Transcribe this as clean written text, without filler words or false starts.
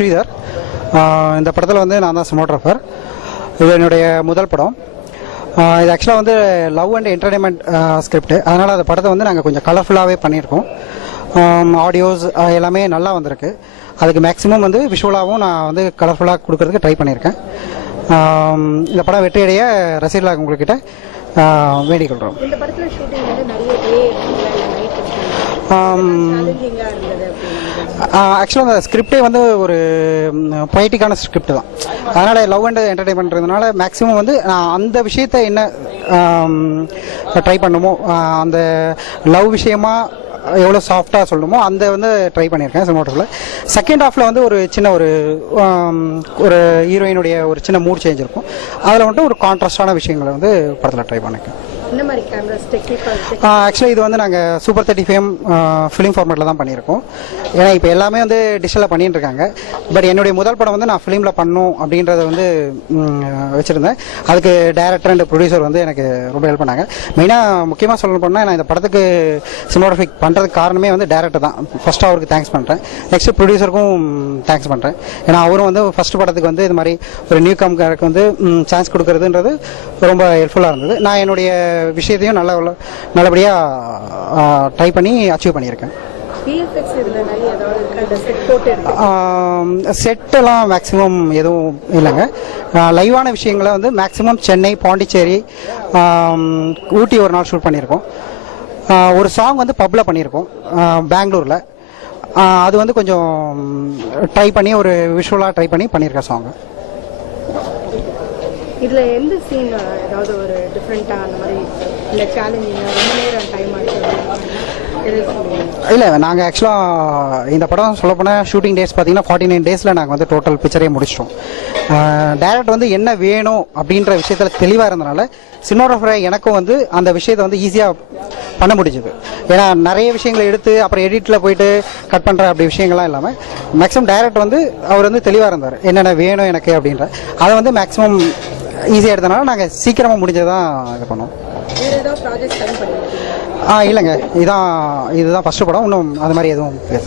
ஸ்ரீதர். இந்த படத்தில் வந்து நான் தான் சினிமாட்டோகிராஃபர். இது என்னுடைய முதல் படம். இது ஆக்சுவலாக வந்து லவ் அண்ட் என்டர்டைன்மெண்ட் ஸ்கிரிப்ட். அதனால் அந்த படத்தை வந்து நாங்கள் கொஞ்சம் கலர்ஃபுல்லாகவே பண்ணியிருக்கோம். ஆடியோஸ் எல்லாமே நல்லா வந்திருக்கு. அதுக்கு மேக்ஸிமம் வந்து விஷுவலாகவும் நான் வந்து கலர்ஃபுல்லாக கொடுக்கறதுக்கு ட்ரை பண்ணியிருக்கேன். இந்த படம் வெற்றியடைய ரசிகர்களாக உங்கள்கிட்ட வேண்டிக் கொள்கிறோம். இந்த படத்தில் ஷூட்டிங் வந்து நிறைய ஆக்சுவலாக அந்த ஸ்கிரிப்டே வந்து ஒரு பொய்டிக்கான ஸ்கிரிப்ட் தான். அதனால் லவ் அண்ட் என்டர்டைன்மெண்ட்றதுனால மேக்ஸிமம் வந்து நான் அந்த விஷயத்தை என்ன ட்ரை பண்ணுமோ அந்த லவ் விஷயமா எவ்வளோ சாஃப்டாக சொல்லணுமோ அந்த வந்து ட்ரை பண்ணியிருக்கேன் சினிமாட்டோகிராஃபில். செகண்ட் ஹாஃபில் வந்து ஒரு சின்ன ஒரு ஹீரோயினுடைய ஒரு சின்ன மூட் சேஞ்ச் இருக்கும். அதில் வந்துட்டு ஒரு கான்ட்ராஸ்டான விஷயங்களை வந்து படத்தில் ட்ரை பண்ணியிருக்கேன். இந்த மாதிரி கேமராஸ் ஆக்சுவலாக இது வந்து நாங்கள் சூப்பர் 35 ஃபிலிம் ஃபார்மேட்டில் தான் பண்ணியிருக்கோம். ஏன்னா இப்போ எல்லாமே வந்து டிஜிட்டலில் பண்ணிட்டு இருக்காங்க. பட் என்னுடைய முதல் படம் வந்து நான் ஃபிலிமில் பண்ணணும் அப்படின்றத வந்து வச்சுருந்தேன். அதுக்கு டைரக்டர் அண்ட் ப்ரொடியூசர் வந்து எனக்கு ரொம்ப ஹெல்ப் பண்ணாங்க. மெயினாக முக்கியமாக சொல்லணும் பண்ணால் நான் இந்த படத்துக்கு சினிமாட்டோகிராஃபிக் பண்ணுறதுக்கு காரணமே வந்து டைரக்டர் தான். ஃபஸ்ட்டு அவருக்கு தேங்க்ஸ் பண்ணுறேன். நெக்ஸ்ட்டு ப்ரொடியூசருக்கும் தேங்க்ஸ் பண்ணுறேன். ஏன்னா அவரும் வந்து ஃபஸ்ட்டு படத்துக்கு வந்து இது மாதிரி ஒரு நியூ கம்காருக்கு வந்து சான்ஸ் கொடுக்குறதுன்றது ரொம்ப ஹெல்ப்ஃபுல்லாக இருந்தது. நான் என்னுடைய விஷயத்தையும் நல்லபடியாக ட்ரை பண்ணி அச்சீவ் பண்ணியிருக்கேன். செட்டெல்லாம் மேக்ஸிமம் எதுவும் இல்லைங்க. லைவான விஷயங்களை வந்து மேக்ஸிமம் சென்னை, பாண்டிச்சேரி, ஊட்டி ஒரு நாள் ஷூட் பண்ணியிருக்கோம். ஒரு சாங் வந்து பப்பில் பண்ணியிருக்கோம் பெங்களூரில். அது வந்து கொஞ்சம் ட்ரை பண்ணி ஒரு விஷுவலாக ட்ரை பண்ணியிருக்கேன் சாங்கு. இதில் எந்த சீன் ஏதாவது ஒரு டிஃப்ரெண்ட்டாக அந்த மாதிரி இல்லை சேலஞ்சிங்காக ரொம்ப நேரம் டைம் இல்லை, நாங்கள் ஆக்சுவலாக இந்த படம் சொல்லப்போனால் ஷூட்டிங் டேஸ் பார்த்தீங்கன்னா 49 டேஸில் நாங்கள் வந்து டோட்டல் பிக்சரே முடிச்சிட்டோம். டைரக்ட் வந்து என்ன வேணும் அப்படின்ற விஷயத்தில் தெளிவாக இருந்தனால சினிமாட்டோகிராஃபரை எனக்கும் வந்து அந்த விஷயத்தை வந்து ஈஸியாக பண்ண முடிஞ்சுது. ஏன்னா நிறைய விஷயங்களை எடுத்து அப்புறம் எடிட்டில் போயிட்டு கட் பண்ணுற அப்படி விஷயங்கள்லாம் இல்லாமல் மேக்ஸிமம் டைரக்ட் வந்து அவர் வந்து தெளிவாக இருந்தார் என்னென்ன வேணும் எனக்கு அப்படின்ற. அதை வந்து மேக்ஸிமம் ஈஸியாக எடுத்தனால நாங்கள் சீக்கிரமாக முடிஞ்சதான் இது பண்ணோம். இல்லைங்க, இதுதான் ஃபஸ்ட்டு படம். இன்னும் அது மாதிரி எதுவும் பேச